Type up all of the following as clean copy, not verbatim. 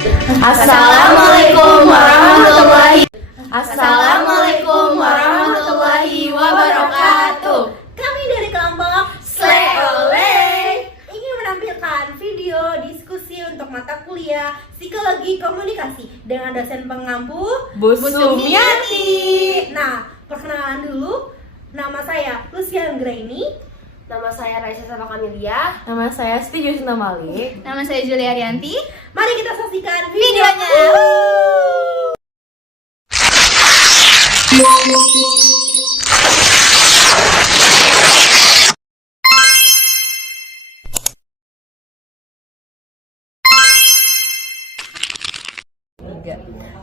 Assalamualaikum warahmatullahi wabarakatuh. Kami dari kelompok Sleoleh ingin menampilkan video diskusi untuk mata kuliah Psikologi Komunikasi dengan dosen pengampu Bu Sumiati. Nah, perkenalan dulu. Nama saya Lucia Anggraini. Nama saya Raisa Safa Kamilia. Nama saya Sti Jusna Malik. Nama saya Julia Arianti. Mari kita saksikan Videonya.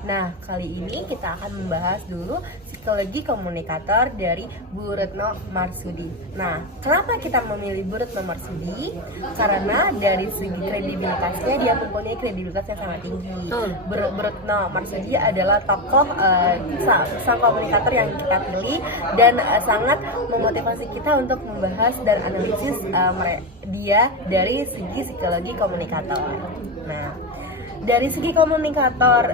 Nah, kali ini kita akan membahas dulu psikologi komunikator dari Bu Retno Marsudi. Nah, kenapa kita memilih Bu Retno Marsudi? Karena dari segi kredibilitasnya dia mempunyai kredibilitas yang sangat tinggi. Bu Retno Marsudi adalah tokoh sang komunikator yang kita pilih dan sangat memotivasi kita untuk membahas dan analisis dia dari segi psikologi komunikator. Nah, dari segi komunikator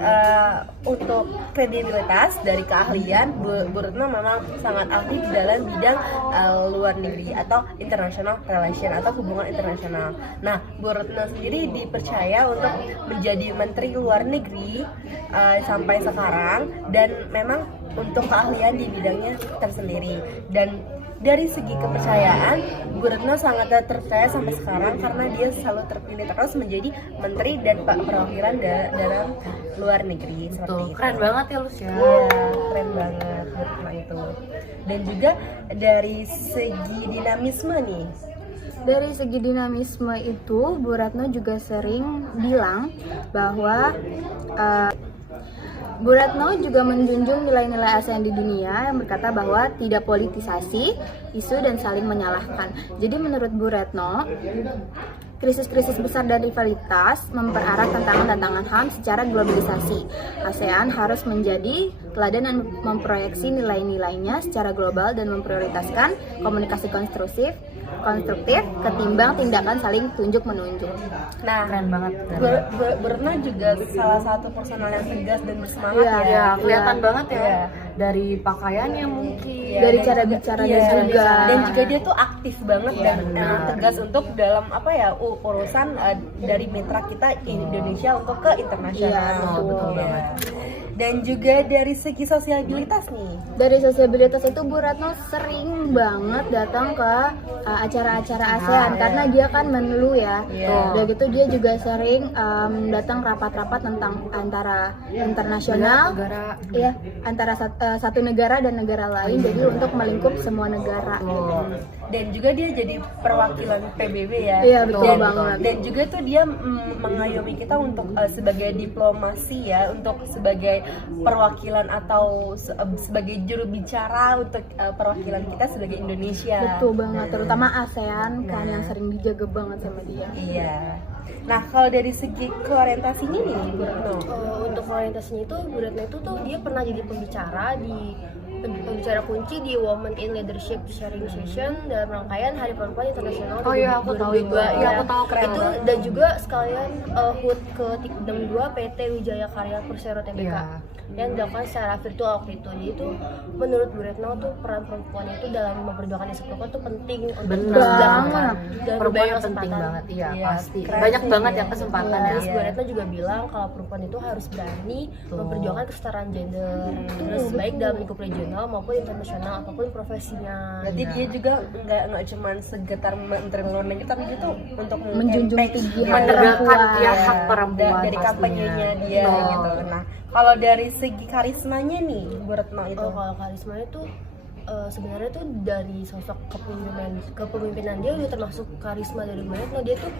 untuk kredibilitas dari keahlian, Bu Retno memang sangat ahli di dalam bidang luar negeri atau international relation atau hubungan internasional. Nah, Bu Retno sendiri dipercaya untuk menjadi Menteri Luar Negeri sampai sekarang, dan memang untuk keahlian di bidangnya tersendiri. Dan dari segi kepercayaan, Bu Retno sangat terpercaya sampai sekarang karena dia selalu terpilih terus menjadi menteri dan perwakilan dalam luar negeri. Betul, keren banget ya Lus ya. Iya, keren banget Bu Retno itu. Dan juga dari segi dinamisme nih. Dari segi dinamisme itu, Bu Retno juga sering bilang bahwa Bu Retno juga menjunjung nilai-nilai ASEAN di dunia yang berkata bahwa tidak politisasi isu dan saling menyalahkan. Jadi menurut Bu Retno, krisis-krisis besar dan rivalitas mempererat tantangan-tantangan HAM secara globalisasi. ASEAN harus menjadi teladan dan memproyeksi nilai-nilainya secara global dan memprioritaskan komunikasi konstruktif ketimbang tindakan saling tunjuk-menunjuk. Nah, Keren banget. Bu Retno juga salah satu personal yang tegas dan bersemangat Ya, kelihatan Iya. banget ya. Iya. Dari pakaiannya mungkin. Dari cara bicaranya juga. Dan juga dia tuh aktif banget Iya, dan benar. tegas untuk dalam urusan dari mitra kita Indonesia untuk ke internasional. Iya, betul Iya. banget. Dan juga dari segi sosialitas nih. Dari sosialitas itu Bu Retno sering banget datang ke acara-acara ASEAN karena dia kan menlu ya. Iya. Udah gitu dia juga sering datang rapat-rapat tentang antara internasional, Negara. ya, antara satu negara dan negara lain. Jadi untuk melingkup semua negara. Dan juga dia jadi perwakilan PBB ya. Iya, betul dan, banget. Dan juga tuh dia mengayomi kita untuk sebagai diplomasi ya, untuk sebagai perwakilan atau sebagai juru bicara untuk perwakilan kita sebagai Indonesia. Betul banget, terutama ASEAN kan yang sering dijaga banget sama dia. Iya. Nah, kalau dari segi keorientasinya nih, Bu Retno. Untuk orientasinya itu, Bu Retno itu tuh dia pernah jadi pembicara kunci di Women in Leadership Sharing Session dalam rangkaian Hari Perempuan Internasional. Oh iya, aku tahu itu. Iya, aku tahu, keren itu banget. dan juga sekalian HUT ke-62 PT Wijaya Karya Persero Tbk Iya. yang dilakukan secara virtual waktu itu. Jadi itu menurut Bu Retno tuh peran perempuan itu dalam memperjuangkan isu perempuan tuh penting untuk Bener. dilakukan dan Perempuan berbanyak penting kesempatan. banget, iya, Iya, pasti. keren Banyak sih, banget iya. ya kesempatan Iya, ya. terus Bu Retno juga bilang kalau perempuan itu harus berani memperjuangkan kesetaraan gender, terus baik dalam lingkup regional maupun internasional apapun profesinya. Berarti dia juga nggak cuma segetar menteri luar negeri, tapi dia tuh untuk Menjunjung tinggi hak menegakkan perempuan. ya hak perempuan dari pastinya. kampanyenya dia Betul. gitu. Nah, kalau dari segi karismanya nih, Bu Retno itu. Kalau karisma itu sebenarnya tuh dari sosok kepemimpinan dia udah termasuk karisma dari Bu Retno. Dia tuh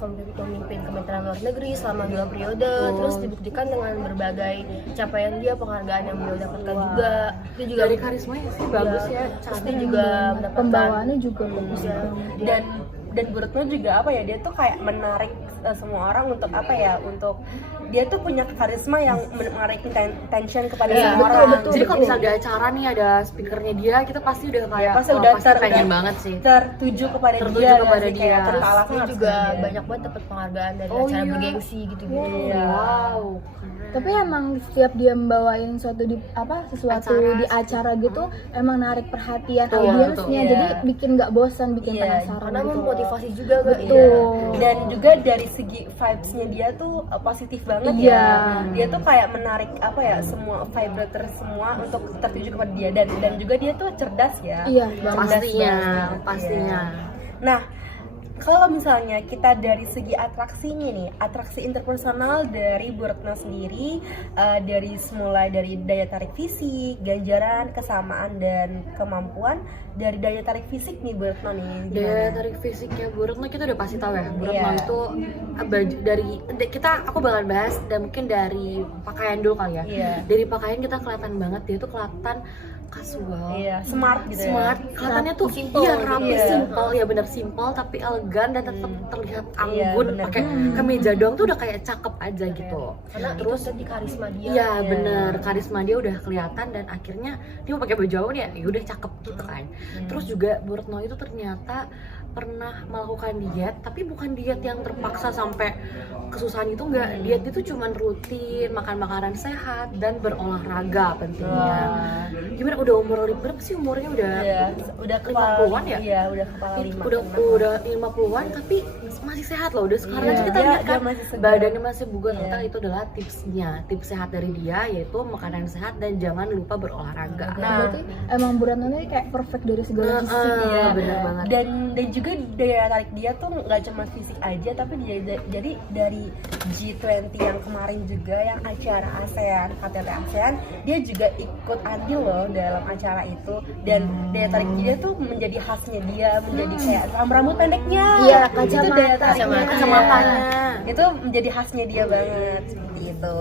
pemimpin Kementerian Luar Negeri selama 2 periode, terus dibuktikan dengan berbagai capaian dia, penghargaan yang beliau dapatkan juga. Dia juga Dari karismanya sih bagus ya. terus dia juga mendapatkan Pembawaannya juga bagus ya, banget. Dan dan Bu Retno juga apa ya, dia tuh kayak menarik semua orang untuk apa ya, untuk dia tuh punya karisma yang menarik attention kepada semua orang. Jadi kalau misalnya ada acara nih, ada speakernya dia, kita pasti udah kayak pasti udah pengen banget sih. tertuju kepada Tertuju dia, kepada nggak sih? dia. Kayak Terus tertawa dia juga banyak banget dapat penghargaan dari acara bergengsi gitu-gitu. Wow. Tapi emang setiap dia membawain sesuatu di acara gitu emang narik perhatian audiensnya, betul. jadi bikin nggak bosan, bikin penasaran Karena gitu. memotivasi juga kan. Betul. Dan juga dari segi vibes-nya dia tuh positif banget Iya. ya. Dia tuh kayak menarik apa ya, semua vibrator semua untuk tertuju kepada dia, dan juga dia tuh cerdas ya. Iya, Cerdas banget. Pastinya. Nah, kalau misalnya kita dari segi atraksinya nih, atraksi interpersonal dari Bu Retno sendiri, mulai dari daya tarik fisik, ganjaran, kesamaan, dan kemampuan. Dari daya tarik fisik nih Bu Retno nih, Daya gimana? tarik fisiknya Bu Retno kita udah pasti tahu ya. Bu Retno Iya. itu aku bakalan bahas dan mungkin dari pakaian dulu kali ya. Iya. Dari pakaian kita kelihatan banget dia tuh kelihatan kasual. Iya, smart gitu Smart, ya. kelihatannya tuh Simple iya gitu. rapi, Iya. simple, ya bener simple tapi elegan dan tetap terlihat Iya, anggun. bener. Pakai kemeja doang tuh udah kayak cakep aja gitu. Karena Terus itu tadi karisma dia. iya bener, karisma dia udah kelihatan dan akhirnya dia mau pakai baju apa ya udah cakep gitu kan. Terus juga Bu Retno itu ternyata pernah melakukan diet, tapi bukan diet yang terpaksa sampai kesusahan itu enggak. Diet itu cuman rutin, makan makanan sehat dan berolahraga pentingnya. Gimana udah umur berapa sih umurnya udah? Iya, udah 50-an ya? Iya, udah kepala 5. Udah 50-an tapi masih sehat loh. Udah sekarang Iya, aja kita dia- lihat dia kan masih segar. badannya masih bugar. Iya. Ternyata itu adalah tipsnya. Tips sehat dari dia yaitu makanan sehat dan jangan lupa berolahraga. Nah, Berarti emang Bu Retno ini kayak perfect dari segala sisi. Iya, bener banget. dan juga daya tarik dia tuh nggak cuma fisik aja, tapi jadi dari G20 yang kemarin juga, yang acara ASEAN, KTT ASEAN, dia juga ikut andil loh dalam acara itu. Dan daya tarik dia tuh menjadi khasnya dia, menjadi kayak rambut pendeknya. Iya, Itu daya tariknya. Kacamatanya. Itu menjadi khasnya dia banget, seperti itu.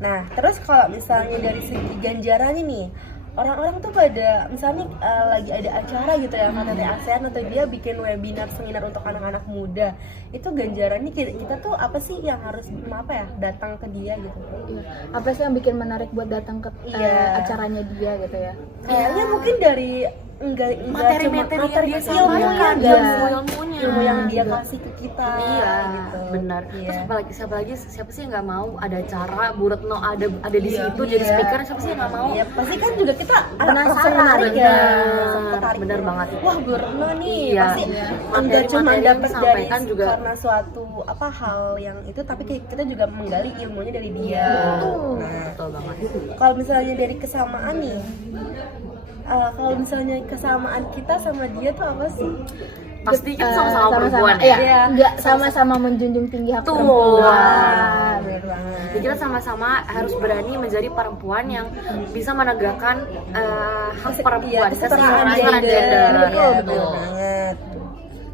Nah, terus kalau misalnya dari segi ganjarannya nih, orang-orang tuh pada misalnya lagi ada acara gitu ya, KTT ASEAN, atau dia bikin webinar seminar untuk anak-anak muda, itu ganjarannya kita tuh apa sih yang harus datang ke dia gitu? Iya. Apa sih yang bikin menarik buat datang ke Iya. acaranya dia gitu ya? Kayaknya mungkin dari enggak Materi-materi yang dia sampaikan, ilmunya. ilmu yang dia kasih ke kita. Iya, gitu. benar. Iya. Terus apalagi siapa sih yang nggak mau ada acara Bu Retno ada di situ jadi speaker, siapa sih yang nggak mau? Ya pasti kan juga kita Penasaran, menarik ya. Tertarik. Bener banget. Wah, Bu Retno nih Iya. pasti enggak Materi-materi cuma yang dapat dari disampaikan juga. karena suatu hal yang itu, tapi kita juga menggali ilmunya dari dia. Nah, Betul banget. kalau misalnya dari kesamaan nih, kalau misalnya kesamaan kita sama dia tuh apa sih? Pasti kan sama-sama perempuan ya, ya. enggak sama-sama menjunjung tinggi hak Tuh. perempuan. Bener banget. Jadi kita sama-sama harus berani menjadi perempuan yang bisa menegakkan hak perempuan, kesetaraan kesetaraan gender. Betul, Betul. betul banget.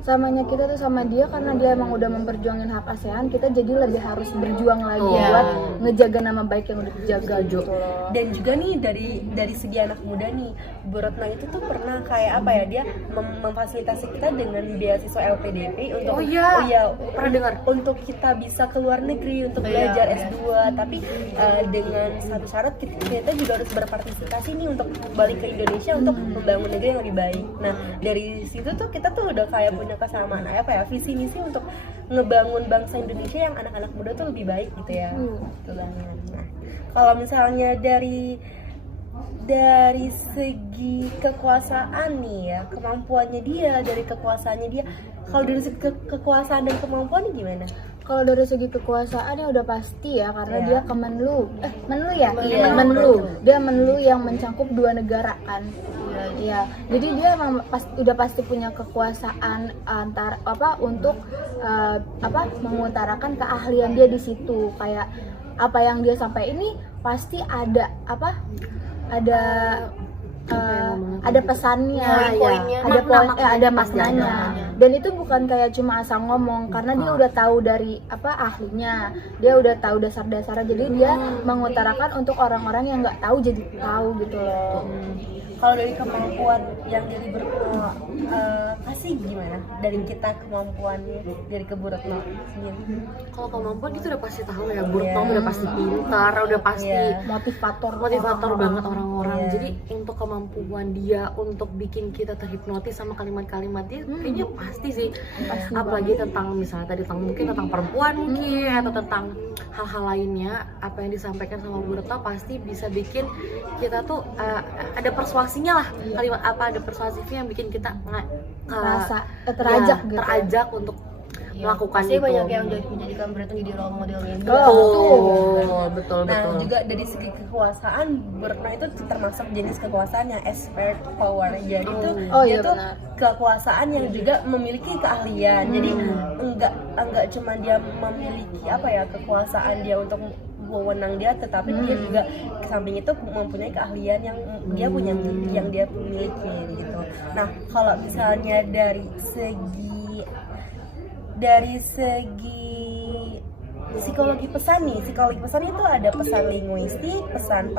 Samanya kita tuh sama dia karena dia emang udah memperjuangin hak ASEAN, kita jadi lebih harus berjuang lagi buat ngejaga nama baik yang udah dijaga gitu loh. Dan juga nih dari segi anak muda nih, Bu Retno itu tuh pernah kayak apa ya, dia memfasilitasi kita dengan beasiswa LPDP untuk Oh iya, pernah dengar. untuk kita bisa ke luar negeri untuk belajar S2, tapi dengan satu syarat kita juga harus berpartisipasi nih untuk balik ke Indonesia untuk membangun negeri yang lebih baik. Nah, dari situ tuh kita tuh udah kayak punya kesamaan visi misi untuk ngebangun bangsa Indonesia yang anak-anak muda tuh lebih baik gitu ya. Betul banget. Nah, kalau misalnya dari segi kekuasaan nih ya, kemampuannya dia, dari kekuasaannya dia, kalau dari segi kekuasaan dan kemampuannya gimana? Kalau dari segi kekuasaan ya udah pasti ya, karena Iya. dia Menlu ya, Iya, Menlu. Dia Menlu yang mencakup 2 negara kan. Iya. Jadi dia emang udah pasti punya kekuasaan untuk mengutarakan keahlian dia di situ. Kayak apa yang dia sampai ini pasti ada ada pesannya, Poin-poinnya. ada Makna-maknanya ada pasti maknanya. ada. Dan itu bukan kayak cuma asal ngomong, karena dia udah tahu dari ahlinya, dia udah tahu dasar-dasarnya, jadi dia mengutarakan untuk orang-orang yang nggak tahu jadi tahu gitu loh. Kalau dari kemampuan yang jadi Retno kasih gimana? Dari kita kemampuannya dari ke Bu Retno sendiri. Kalau kemampuan itu udah pasti tahu ya, Bu Retno udah pasti pintar, udah pasti motivator banget orang-orang. Jadi untuk kemampuan dia untuk bikin kita terhipnotis sama kalimat-kalimat dia kayaknya pasti sih. Apalagi tentang misalnya tadi mungkin tentang perempuan mungkin atau tentang hal-hal lainnya, apa yang disampaikan sama Bu Retno pasti bisa bikin kita tuh ada persuasinya lah, kalimat ada persuasifnya yang bikin kita Merasa terajak gitu. terajak untuk melakukan pasti itu. banyak yang menjadikan Retno jadi role modelnya juga. Betul. Nah, juga dari segi kekuasaan, Bu Retno itu termasuk jenis kekuasaan yang expert power. Jadi itu dia tuh kekuasaan yang juga memiliki keahlian. Jadi enggak cuma dia memiliki kekuasaan dia untuk wewenang dia, tetapi dia juga ke samping itu mempunyai keahlian yang dia punya, yang dia miliki gitu. Nah, kalau misalnya dari segi psikologi pesan itu ada pesan linguistik, pesan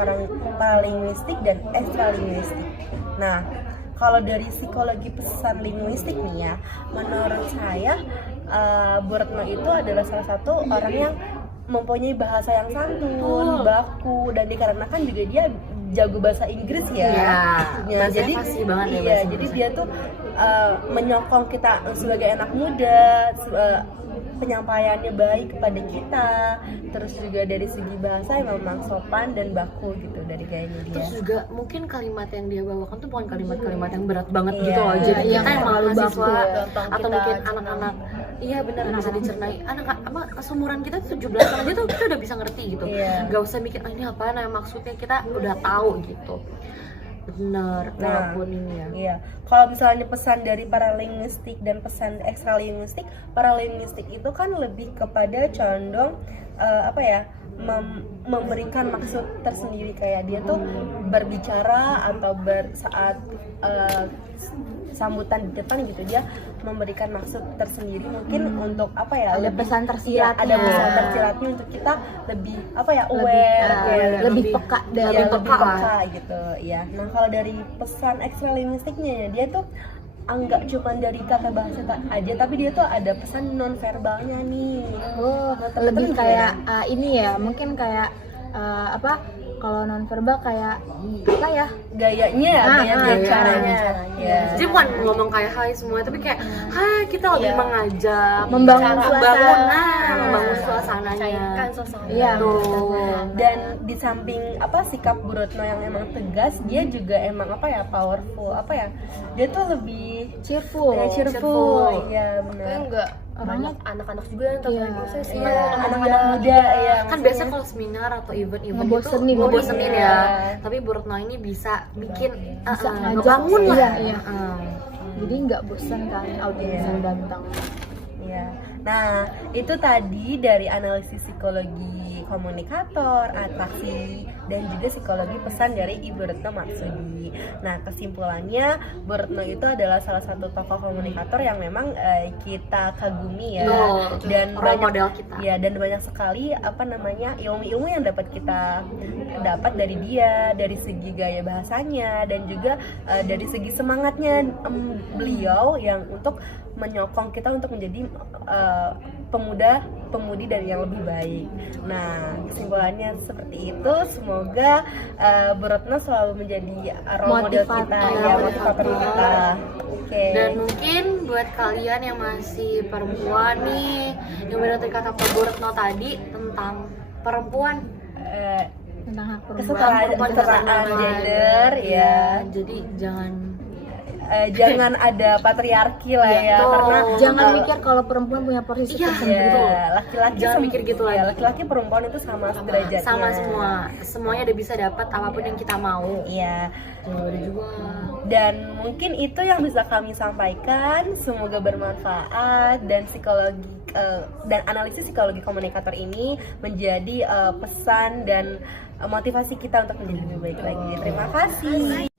paralinguistik, dan ekstralinguistik. Nah, kalau dari psikologi pesan linguistik nih ya, menurut saya Bu Retno itu adalah salah satu orang yang mempunyai bahasa yang santun, baku, dan dikarenakan juga dia jago bahasa Inggris ya. Jadi fasih banget ya. Iya, jadi dia tuh menyokong kita sebagai anak muda, penyampaiannya baik kepada kita, terus juga dari segi bahasa yang memang sopan dan baku gitu dari gayanya dia. Terus juga mungkin kalimat yang dia bawakan tuh bukan kalimat-kalimat yang berat banget gitu loh. Jadi yang kita yang terlalu mahasiswa baku, atau mungkin anak-anak, iya benar bisa dicernai. Seumuran kita tuh 17 aja tuh kita udah bisa ngerti gitu. Gak usah mikir ini apa maksudnya, kita udah tahu gitu. Bener, walaupun ini ya. Iya. Kalau misalnya pesan dari paralinguistik dan pesan ekstralinguistik, paralinguistik itu kan lebih kepada condong memberikan maksud tersendiri, kayak dia tuh berbicara atau saat sambutan di depan gitu, dia memberikan maksud tersendiri mungkin untuk ada lebih, pesan tersiratnya. ada pesan tersiratnya untuk kita lebih aware, lebih peka dari lebih peka gitu ya. Nah, kalau dari pesan ekstralinguistiknya dia tuh enggak cuma dari kata bahasa aja, tapi dia tuh ada pesan non verbalnya nih. Lebih kayak ini ya, mungkin kayak kalau non verbal kayak gayanya, caranya. Jadi bukan ngomong kayak hai semua, tapi kayak hai, kita lebih mengajak, membangun suasananya. Cairkan suasana. Iya. Dan di samping sikap Bu Retno yang emang tegas, dia juga emang powerful, dia tuh lebih cheerful. Iya benar. Kayak enggak banyak anak-anak juga yang tertarik sih. Anak-anak muda ya. Kan biasa kalau seminar atau event itu ngebosenin ya. Tapi Bu Retno ini bisa bikin ngebangun lah. Iya. Jadi nggak bosan kan audiens yang datang. Iya. Nah, itu tadi dari analisis psikologi komunikator, atraksi, dan juga psikologi pesan dari Ibu Retno Marsudi. Nah, kesimpulannya Bu Retno itu adalah salah satu tokoh komunikator yang memang kita kagumi ya. Dan role model kita. Ya, dan banyak sekali ilmu-ilmu yang dapat kita dapat dari dia, dari segi gaya bahasanya dan juga dari segi semangatnya beliau yang untuk menyokong kita untuk menjadi pemudi dari yang lebih baik. Nah, kesimpulannya seperti itu. Semoga Bu Retno selalu menjadi role model kita, motivator kita. Oke. Dan mungkin buat kalian yang masih perempuan nih, yang benar kata Pak Bu Retno tadi tentang perempuan, Tentang hak kesetaraan gender ya. Jadi jangan ada patriarki lah ya, karena jangan mikir kalau perempuan punya posisi tersendiri. Laki-laki jangan mikir gitu lagi. Laki-laki perempuan itu sama derajatnya. Sama semuanya udah bisa dapat apapun yang kita mau. Iya. Udah juga. Dan mungkin itu yang bisa kami sampaikan. Semoga bermanfaat dan dan analisis psikologi komunikator ini menjadi pesan dan motivasi kita untuk menjadi lebih baik lagi. Terima kasih.